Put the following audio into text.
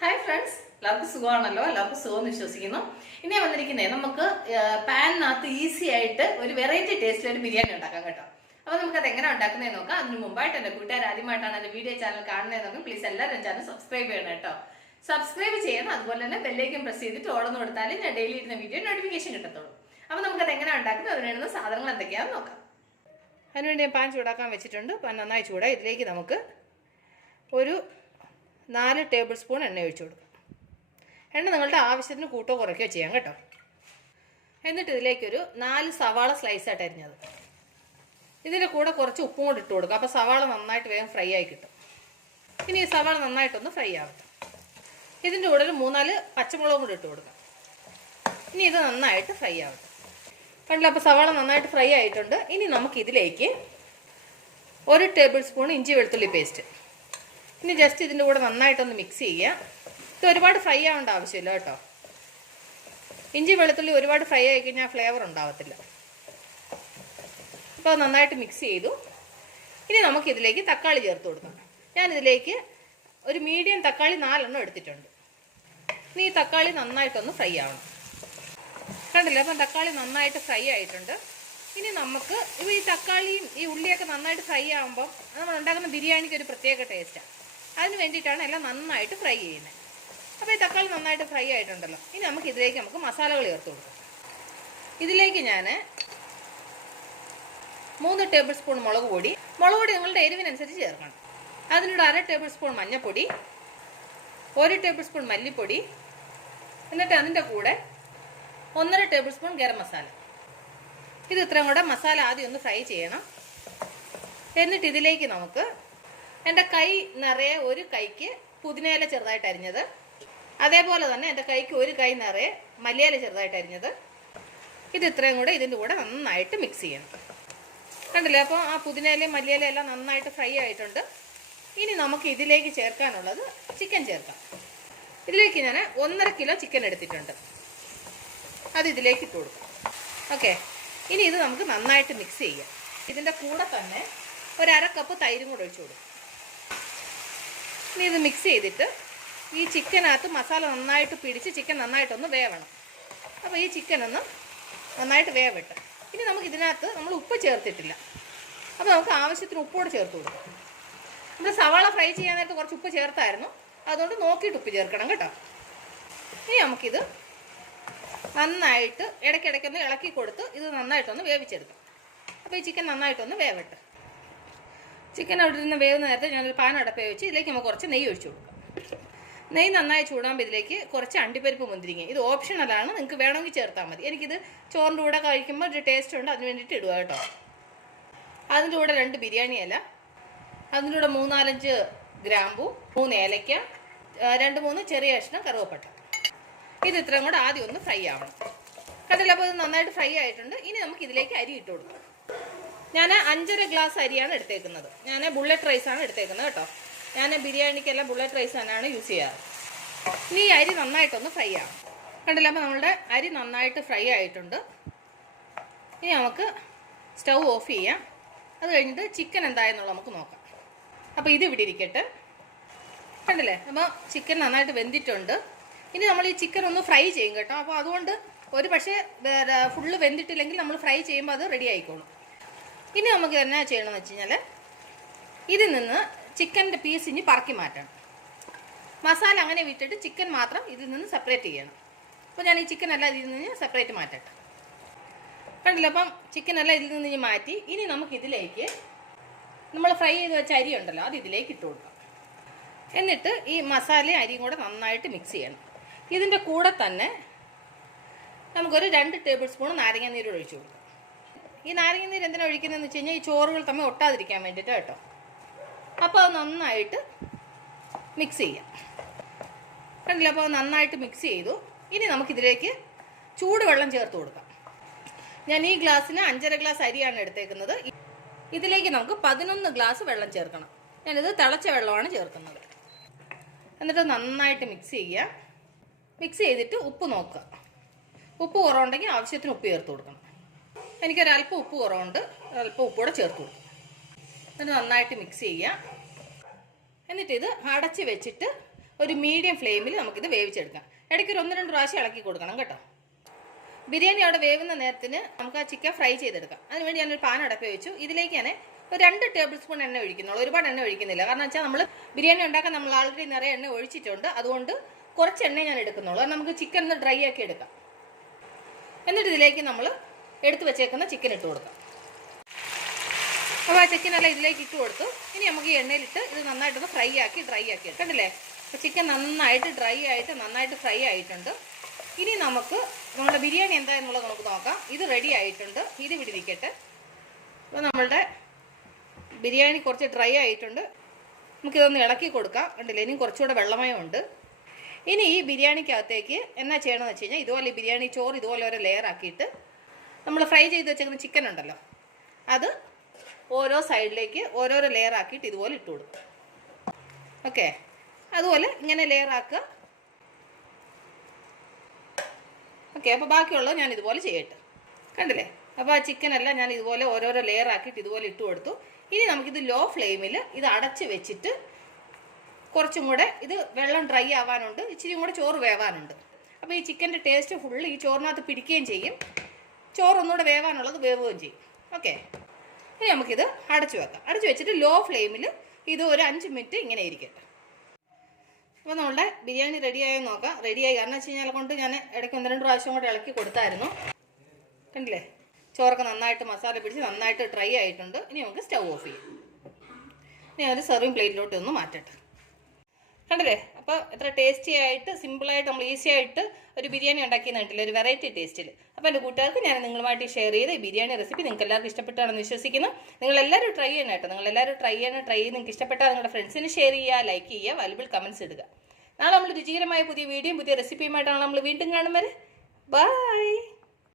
Hi friends, എല്ലാവർക്കും സുഖമാണല്ലോ. എല്ലാവർക്കും സുഖം വിശ്വസിക്കുന്നു. ഇനി വന്നിരിക്കുന്നത് നമുക്ക് പാനിനകത്ത് ഈസി ആയിട്ട് ഒരു വെറൈറ്റി ടേസ്റ്റിൽ ഒരു ബിരിയാണി ഉണ്ടാക്കാം കേട്ടോ. അപ്പോൾ നമുക്കത് എങ്ങനെ ഉണ്ടാക്കുന്നതെന്ന് നോക്കാം. അതിന് മുമ്പായിട്ട് എൻ്റെ കൂട്ടുകാർ ആദ്യമായിട്ടാണ് എൻ്റെ വീഡിയോ ചാനൽ കാണുന്നതെന്നൊക്കെ പ്ലീസ് എല്ലാവരും ചാനൽ സബ്സ്ക്രൈബ് ചെയ്യണം കേട്ടോ. സബ്സ്ക്രൈബ് ചെയ്യണം. അതുപോലെ തന്നെ ബെല്ലേക്കും പ്രസ് ചെയ്തിട്ട് ഓളന്ന് കൊടുത്താലും ഞാൻ ഡെയിലി ഇടുന്ന വീഡിയോ നോട്ടിഫിക്കേഷൻ കിട്ടത്തുള്ളൂ. അപ്പോൾ നമുക്കത് എങ്ങനെ ഉണ്ടാക്കുന്നത്, അതിന് വേണ്ടുന്ന സാധനങ്ങൾ എന്തൊക്കെയാണെന്ന് നോക്കാം. അതിനുവേണ്ടി ഞാൻ പാൻ ചൂടാക്കാൻ വെച്ചിട്ടുണ്ട്. പാൻ നന്നായി ചൂടായി. ഇതിലേക്ക് നമുക്ക് ഒരു 4 ടേബിൾ സ്പൂൺ എണ്ണ ഒഴിച്ചു കൊടുക്കും. എണ്ണ നിങ്ങളുടെ ആവശ്യത്തിന് കൂട്ടോ കുറയ്ക്കുകയോ ചെയ്യാം കേട്ടോ. എന്നിട്ട് ഇതിലേക്കൊരു 4 സവാള സ്ലൈസായിട്ട് അരിഞ്ഞത്, ഇതിൻ്റെ കൂടെ കുറച്ച് ഉപ്പും കൂടി ഇട്ട് കൊടുക്കുക. അപ്പോൾ സവാള നന്നായിട്ട് വേഗം ഫ്രൈ ആയി കിട്ടും. ഇനി ഈ സവാള നന്നായിട്ടൊന്ന് ഫ്രൈ ആവട്ടെ. ഇതിൻ്റെ കൂടെ ഒരു 3-4 പച്ചമുളകും കൂടി ഇട്ട് കൊടുക്കാം. ഇനി ഇത് നന്നായിട്ട് ഫ്രൈ ആവട്ടെ. കണ്ടില്ല, അപ്പോൾ സവാള നന്നായിട്ട് ഫ്രൈ ആയിട്ടുണ്ട്. ഇനി നമുക്കിതിലേക്ക് 1 ടേബിൾ സ്പൂൺ ഇഞ്ചി വെളുത്തുള്ളി പേസ്റ്റ്. ഇനി ജസ്റ്റ് ഇതിൻ്റെ കൂടെ നന്നായിട്ടൊന്ന് മിക്സ് ചെയ്യുക. ഇത് ഒരുപാട് ഫ്രൈ ആവേണ്ട ആവശ്യമില്ല കേട്ടോ. ഇഞ്ചി വെളുത്തുള്ളി ഒരുപാട് ഫ്രൈ ആയി കഴിഞ്ഞാൽ ഫ്ലേവർ ഉണ്ടാവത്തില്ല. അപ്പോൾ നന്നായിട്ട് മിക്സ് ചെയ്തു. ഇനി നമുക്കിതിലേക്ക് തക്കാളി ചേർത്ത് കൊടുക്കാം. ഞാനിതിലേക്ക് ഒരു മീഡിയം തക്കാളി 4 എടുത്തിട്ടുണ്ട്. ഇനി ഈ തക്കാളി നന്നായിട്ടൊന്ന് ഫ്രൈ ആവണം. കണ്ടില്ലേ, അപ്പം തക്കാളി നന്നായിട്ട് ഫ്രൈ ആയിട്ടുണ്ട്. ഇനി നമുക്ക് ഈ തക്കാളിയും ഈ ഉള്ളിയൊക്കെ നന്നായിട്ട് ഫ്രൈ ആകുമ്പം നമ്മൾ ഉണ്ടാക്കുന്ന ബിരിയാണിക്ക് ഒരു പ്രത്യേക ടേസ്റ്റാണ്. അതിന് വേണ്ടിയിട്ടാണ് എല്ലാം നന്നായിട്ട് ഫ്രൈ ചെയ്യുന്നത്. അപ്പോൾ ഈ തക്കാളി നന്നായിട്ട് ഫ്രൈ ആയിട്ടുണ്ടല്ലോ. ഇനി നമുക്ക് മസാലകൾ ചേർത്ത് കൊടുക്കാം. ഇതിലേക്ക് ഞാൻ 3 ടേബിൾ സ്പൂൺ മുളക് പൊടി നിങ്ങളുടെ എരിവിനനുസരിച്ച് ചേർക്കണം. അതിനോട് 1/2 ടേബിൾ സ്പൂൺ മഞ്ഞൾപ്പൊടി, 1 ടേബിൾ സ്പൂൺ മല്ലിപ്പൊടി, എന്നിട്ട് അതിൻ്റെ കൂടെ 1.5 ടേബിൾ സ്പൂൺ ഗരം മസാല. ഇത് ഇത്രയും കൂടെ മസാല ആദ്യം ഒന്ന് ഫ്രൈ ചെയ്യണം. എന്നിട്ട് ഇതിലേക്ക് നമുക്ക് എൻ്റെ കൈ നിറയെ ഒരു കൈക്ക് പുതിനയില ചെറുതായിട്ട് അരിഞ്ഞത്, അതേപോലെ തന്നെ എൻ്റെ കൈക്ക് ഒരു കൈ നിറയെ മല്ലിയില ചെറുതായിട്ട് അരിഞ്ഞത്, ഇത് ഇത്രയും കൂടെ ഇതിൻ്റെ കൂടെ നന്നായിട്ട് മിക്സ് ചെയ്യണം. കണ്ടില്ലേ, അപ്പോൾ ആ പുതിനയിലയും മല്ലിയിലയും എല്ലാം നന്നായിട്ട് ഫ്രൈ ആയിട്ടുണ്ട്. ഇനി നമുക്ക് ഇതിലേക്ക് ചേർക്കാനുള്ളത് ചിക്കൻ ചേർക്കാം. ഇതിലേക്ക് ഞാൻ 1.5 കിലോ ചിക്കൻ എടുത്തിട്ടുണ്ട്. അത് ഇതിലേക്ക് ഇട്ട് കൊടുക്കാം. ഓക്കെ, ഇനി ഇത് നമുക്ക് നന്നായിട്ട് മിക്സ് ചെയ്യാം. ഇതിൻ്റെ കൂടെ തന്നെ ഒരു 1/2 കപ്പ് തൈരും കൂടെ ഒഴിച്ചു കൊടുക്കും. ഇനി ഇത് മിക്സ് ചെയ്തിട്ട് ഈ ചിക്കനകത്ത് മസാല നന്നായിട്ട് പിടിച്ച് ചിക്കൻ നന്നായിട്ടൊന്ന് വേവണം. അപ്പോൾ ഈ ചിക്കൻ ഒന്ന് നന്നായിട്ട് വേവട്ടെ. ഇനി നമുക്ക് ഇതിനകത്ത് നമ്മൾ ഉപ്പ് ചേർത്തിട്ടില്ല. അപ്പോൾ നമുക്ക് ആവശ്യത്തിന് ഉപ്പോടെ ചേർത്ത് കൊടുക്കാം. നമ്മൾ സവാള ഫ്രൈ ചെയ്യാൻ നേരത്ത് കുറച്ച് ഉപ്പ് ചേർത്തായിരുന്നു, അതുകൊണ്ട് നോക്കിയിട്ട് ഉപ്പ് ചേർക്കണം കേട്ടോ. ഇനി നമുക്കിത് നന്നായിട്ട് ഇടയ്ക്കിടയ്ക്കൊന്ന് ഇളക്കി കൊടുത്ത് ഇത് നന്നായിട്ടൊന്ന് വേവിച്ചെടുക്കാം. അപ്പോൾ ഈ ചിക്കൻ നന്നായിട്ടൊന്ന് വേവട്ടെ. ചിക്കൻ അവിടെ നിന്ന് വേവുന്ന നേരത്തെ ഞാനൊരു പാൻ അടപ്പേ വെച്ച് ഇതിലേക്ക് നമുക്ക് കുറച്ച് നെയ്യ് ഒഴിച്ചു കൊടുക്കാം. നെയ്യ് നന്നായി ചൂടാകുമ്പോൾ ഇതിലേക്ക് കുറച്ച് അണ്ടിപ്പരിപ്പ് മുന്തിരിങ്ങ. ഇത് ഓപ്ഷണലാണ്, നിങ്ങൾക്ക് വേണമെങ്കിൽ ചേർത്താൽ മതി. എനിക്കിത് ചോറിൻ്റെ കൂടെ കഴിക്കുമ്പോൾ ഒരു ടേസ്റ്റ് ഉണ്ട്, അതിന് വേണ്ടിയിട്ട് ഇടുക കേട്ടോ. അതിൻ്റെ കൂടെ 2 ബിരിയാണി ഇല, അതിൻ്റെ കൂടെ 3-4 ഗ്രാമ്പൂ, 3 ഏലയ്ക്ക, 2-3 ചെറിയ കഷ്ണം കറുവപ്പട്ട. ഇത് ഇത്രയും കൂടെ ആദ്യം ഒന്ന് ഫ്രൈ ആവണം. കണ്ടില്ല, അപ്പോൾ ഇത് നന്നായിട്ട് ഫ്രൈ ആയിട്ടുണ്ട്. ഇനി നമുക്ക് ഇതിലേക്ക് അരി ഇട്ട് കൊടുക്കാം. ഞാൻ 5.5 ഗ്ലാസ് അരിയാണ് എടുത്തേക്കുന്നത്. ഞാൻ ബുള്ളറ്റ് റൈസാണ് എടുത്തേക്കുന്നത് കേട്ടോ. ഞാൻ ബിരിയാണിക്കെല്ലാം ബുള്ളറ്റ് റൈസ് തന്നെയാണ് യൂസ് ചെയ്യാറ്. ഇനി ഈ അരി നന്നായിട്ടൊന്ന് ഫ്രൈ ആവും. കണ്ടില്ല, അപ്പോൾ നമ്മളുടെ അരി നന്നായിട്ട് ഫ്രൈ ആയിട്ടുണ്ട്. ഇനി നമുക്ക് സ്റ്റൗ ഓഫ് ചെയ്യാം. അത് കഴിഞ്ഞിട്ട് ചിക്കൻ എന്തായെന്നുള്ളത് നമുക്ക് നോക്കാം. അപ്പോൾ ഇത് ഇവിടെ ഇരിക്കട്ടെ. കണ്ടില്ലേ, അപ്പോൾ ചിക്കൻ നന്നായിട്ട് വെന്തിട്ടുണ്ട്. ഇനി നമ്മൾ ഈ ചിക്കൻ ഒന്ന് ഫ്രൈ ചെയ്യും കേട്ടോ. അപ്പോൾ അതുകൊണ്ട് ഒരു പക്ഷേ ഫുള്ള് വെന്തിട്ടില്ലെങ്കിൽ നമ്മൾ ഫ്രൈ ചെയ്യുമ്പോൾ അത് റെഡി ആയിക്കോളും. ഇനി നമുക്ക് എന്നാ ചെയ്യണമെന്ന് വെച്ച് കഴിഞ്ഞാൽ ഇതിൽ നിന്ന് ചിക്കൻ്റെ പീസ് ഇനി പറക്കി മാറ്റണം. മസാല അങ്ങനെ വിട്ടിട്ട് ചിക്കൻ മാത്രം ഇതിൽ നിന്ന് സെപ്പറേറ്റ് ചെയ്യണം. അപ്പോൾ ഞാൻ ഈ ചിക്കൻ എല്ലാം ഇതിൽ നിന്ന് സെപ്പറേറ്റ് മാറ്റട്ടെ. കണ്ടില്ല, അപ്പം ചിക്കൻ എല്ലാം ഇതിൽ നിന്ന് മാറ്റി. ഇനി നമുക്കിതിലേക്ക് നമ്മൾ ഫ്രൈ ചെയ്ത് വെച്ച അരി ഉണ്ടല്ലോ, അത് ഇതിലേക്ക് ഇട്ട് കൊടുക്കാം. എന്നിട്ട് ഈ മസാലയും അരിയും കൂടെ നന്നായിട്ട് മിക്സ് ചെയ്യണം. ഇതിൻ്റെ കൂടെ തന്നെ നമുക്കൊരു 2 ടേബിൾ സ്പൂൺ നാരങ്ങ നീര് ഒഴിച്ചു കൊടുക്കാം. ഈ നാരങ്ങ നീര് എന്തിനാണ് ഒഴിക്കുന്നതെന്ന് വെച്ച് കഴിഞ്ഞാൽ ഈ ചോറുകൾ തമ്മിൽ ഒട്ടാതിരിക്കാൻ വേണ്ടിയിട്ട് കേട്ടോ. അപ്പോൾ അത് നന്നായിട്ട് മിക്സ് ചെയ്യാം. കണ്ടില്ല, അപ്പോൾ നന്നായിട്ട് മിക്സ് ചെയ്തു. ഇനി നമുക്കിതിലേക്ക് ചൂടുവെള്ളം ചേർത്ത് കൊടുക്കാം. ഞാൻ ഈ ഗ്ലാസ്സിന് 5.5 ഗ്ലാസ് അരിയാണ് എടുത്തേക്കുന്നത്. ഇതിലേക്ക് നമുക്ക് 11 ഗ്ലാസ് വെള്ളം ചേർക്കണം. ഞാനിത് തിളച്ച വെള്ളമാണ് ചേർക്കുന്നത്. എന്നിട്ട് നന്നായിട്ട് മിക്സ് ചെയ്യുക. മിക്സ് ചെയ്തിട്ട് ഉപ്പ് നോക്കുക. ഉപ്പ് കുറവുണ്ടെങ്കിൽ ആവശ്യത്തിന് ഉപ്പ് ചേർത്ത് കൊടുക്കണം. എനിക്കൊരല്പം ഉപ്പ് കുറവുണ്ട്, അല്പം ഉപ്പൂടെ ചേർത്ത് കൊടുക്കും. എന്നിട്ട് നന്നായിട്ട് മിക്സ് ചെയ്യുക. എന്നിട്ട് ഇത് അടച്ച് വെച്ചിട്ട് ഒരു മീഡിയം ഫ്ലെയിമിൽ നമുക്കിത് വേവിച്ചെടുക്കാം. ഇടയ്ക്ക് ഒരു 1-2 പ്രാവശ്യം ഇളക്കി കൊടുക്കണം കേട്ടോ. ബിരിയാണി അവിടെ വേവുന്ന നേരത്തിന് നമുക്ക് ആ ചിക്കൻ ഫ്രൈ ചെയ്തെടുക്കാം. അതിനുവേണ്ടി ഞാനൊരു പാൻ അടപ്പി വെച്ചു. ഇതിലേക്ക് ഞാൻ ഒരു 2 ടേബിൾ സ്പൂൺ എണ്ണ ഒഴിക്കുന്നുള്ളൂ. ഒരുപാട് എണ്ണ ഒഴിക്കുന്നില്ല. കാരണം വെച്ചാൽ നമ്മൾ ബിരിയാണി ഉണ്ടാക്കാൻ നമ്മൾ ആൾറെഡി നിറയെ എണ്ണ ഒഴിച്ചിട്ടുണ്ട്. അതുകൊണ്ട് കുറച്ച് എണ്ണ ഞാൻ എടുക്കുന്നുള്ളൂ. അത് നമുക്ക് ചിക്കൻ ഒന്ന് ഡ്രൈ ആക്കി എടുക്കാം. എന്നിട്ട് ഇതിലേക്ക് നമ്മൾ എടുത്ത് വെച്ചേക്കുന്ന ചിക്കൻ ഇട്ട് കൊടുക്കാം. അപ്പോൾ ആ ചിക്കനെല്ലാം ഇതിലേക്ക് ഇട്ട് കൊടുത്തു. ഇനി നമുക്ക് ഈ എണ്ണയിലിട്ട് ഇത് നന്നായിട്ടൊന്ന് ഫ്രൈ ആക്കി ഡ്രൈ ആക്കി എടുക്കാം. കണ്ടില്ലേ? അപ്പോൾ ചിക്കൻ നന്നായിട്ട് ഡ്രൈ ആയിട്ട് നന്നായിട്ട് ഫ്രൈ ആയിട്ടുണ്ട്. ഇനി നമുക്ക് നമ്മുടെ ബിരിയാണി എന്താ എന്നുള്ളത് നമുക്ക് നോക്കാം. ഇത് റെഡി ആയിട്ടുണ്ട്. ഇത് വിടിരിക്കട്ടെ. അപ്പോൾ നമ്മളുടെ ബിരിയാണി കുറച്ച് ഡ്രൈ ആയിട്ടുണ്ട്. നമുക്കിതൊന്ന് ഇളക്കി കൊടുക്കാം. കണ്ടില്ലേ? ഇനി കുറച്ചുകൂടെ വെള്ളമയമുണ്ട്. ഇനി ഈ ബിരിയാണിക്കകത്തേക്ക് എന്നാ ചെയ്യണമെന്ന് വെച്ച് കഴിഞ്ഞാൽ ഇതുപോലെ ബിരിയാണി ചോറ് ഇതുപോലെ ഒരു ലെയർ ആക്കിയിട്ട് നമ്മൾ ഫ്രൈ ചെയ്ത് വെച്ചേക്കുന്ന ചിക്കൻ ഉണ്ടല്ലോ, അത് ഓരോ സൈഡിലേക്ക് ഓരോരോ ലെയർ ആക്കിയിട്ട് ഇതുപോലെ ഇട്ട് കൊടുക്കും. ഓക്കെ, അതുപോലെ ഇങ്ങനെ ലെയർ ആക്കുക. ഓക്കെ, അപ്പോൾ ബാക്കിയുള്ളത് ഞാൻ ഇതുപോലെ ചെയ്യട്ടെ. കണ്ടില്ലേ? അപ്പോൾ ആ ചിക്കനെല്ലാം ഞാൻ ഇതുപോലെ ഓരോരോ ലെയർ ആക്കിയിട്ട് ഇതുപോലെ ഇട്ട് കൊടുത്തു. ഇനി നമുക്കിത് ലോ ഫ്ലെയിമിൽ ഇത് അടച്ച് വെച്ചിട്ട് കുറച്ചും കൂടെ ഇത് വെള്ളം ഡ്രൈ ആവാനുണ്ട്, ഇച്ചിരിയും കൂടെ ചോറ് വേവാനുണ്ട്. അപ്പോൾ ഈ ചിക്കൻ്റെ ടേസ്റ്റ് ഫുള്ള് ഈ ചോറിനകത്ത് പിടിക്കുകയും ചെയ്യും, ചോറൊന്നുകൂടെ വേവാനുള്ളത് വേവുകയും ചെയ്യും. ഓക്കെ, ഇനി നമുക്കിത് അടച്ചു വെക്കാം. അടച്ചു വെച്ചിട്ട് ലോ ഫ്ലെയിമിൽ ഇത് ഒരു 5 മിനിറ്റ് ഇങ്ങനെ ഇരിക്കട്ടെ. അപ്പോൾ നമ്മളുടെ ബിരിയാണി റെഡിയായി നോക്കാം. റെഡിയായി, കാരണം വെച്ച് കഴിഞ്ഞാൽ കൊണ്ട് ഞാൻ ഇടയ്ക്ക് 1-2 പ്രാവശ്യം കൂടെ ഇളക്കി കൊടുത്തായിരുന്നു. കണ്ടില്ലേ? ചോറൊക്കെ നന്നായിട്ട് മസാല പിടിച്ച് നന്നായിട്ട് ഡ്രൈ ആയിട്ടുണ്ട്. ഇനി നമുക്ക് സ്റ്റൗ ഓഫ് ചെയ്യാം. ഇനി ഒരു സെർവിങ് പ്ലേറ്റിലോട്ട് ഒന്ന് മാറ്റട്ടെ. കണ്ടില്ലേ? അപ്പോൾ എത്ര ടേസ്റ്റി ആയിട്ട് സിമ്പിളായിട്ട് നമ്മൾ ഈസി ആയിട്ട് ഒരു ബിരിയാണി ഉണ്ടാക്കിയെന്ന് കണ്ടില്ലേ, ഒരു വെറൈറ്റി ടേസ്റ്റിൽ. അപ്പോൾ എൻ്റെ കൂട്ടുകാർക്ക് ഞാൻ നിങ്ങളുമായിട്ട് ഷെയർ ചെയ്ത ഈ ബിരിയാണി റെസിപ്പി നിങ്ങൾക്ക് എല്ലാവർക്കും ഇഷ്ടപ്പെട്ടാണെന്ന് വിശ്വസിക്കുന്നു. നിങ്ങളെല്ലാവരും ട്രൈ ചെയ്യണം കേട്ടോ. നിങ്ങളെല്ലാവരും ട്രൈ ചെയ്ത് നിങ്ങൾക്ക് ഇഷ്ടപ്പെട്ടാൽ നിങ്ങളുടെ ഫ്രണ്ട്സിന് ഷെയർ ചെയ്യുക, ലൈക്ക് ചെയ്യുക, വാല്യുബിൾ കമൻറ്റ്സ് ഇടുക. നാളെ നമ്മൾ രുചികരമായ പുതിയ വീഡിയോയും പുതിയ റെസിപ്പിയുമായിട്ടാണ് നമ്മൾ വീണ്ടും കാണും വരെ. ബൈ.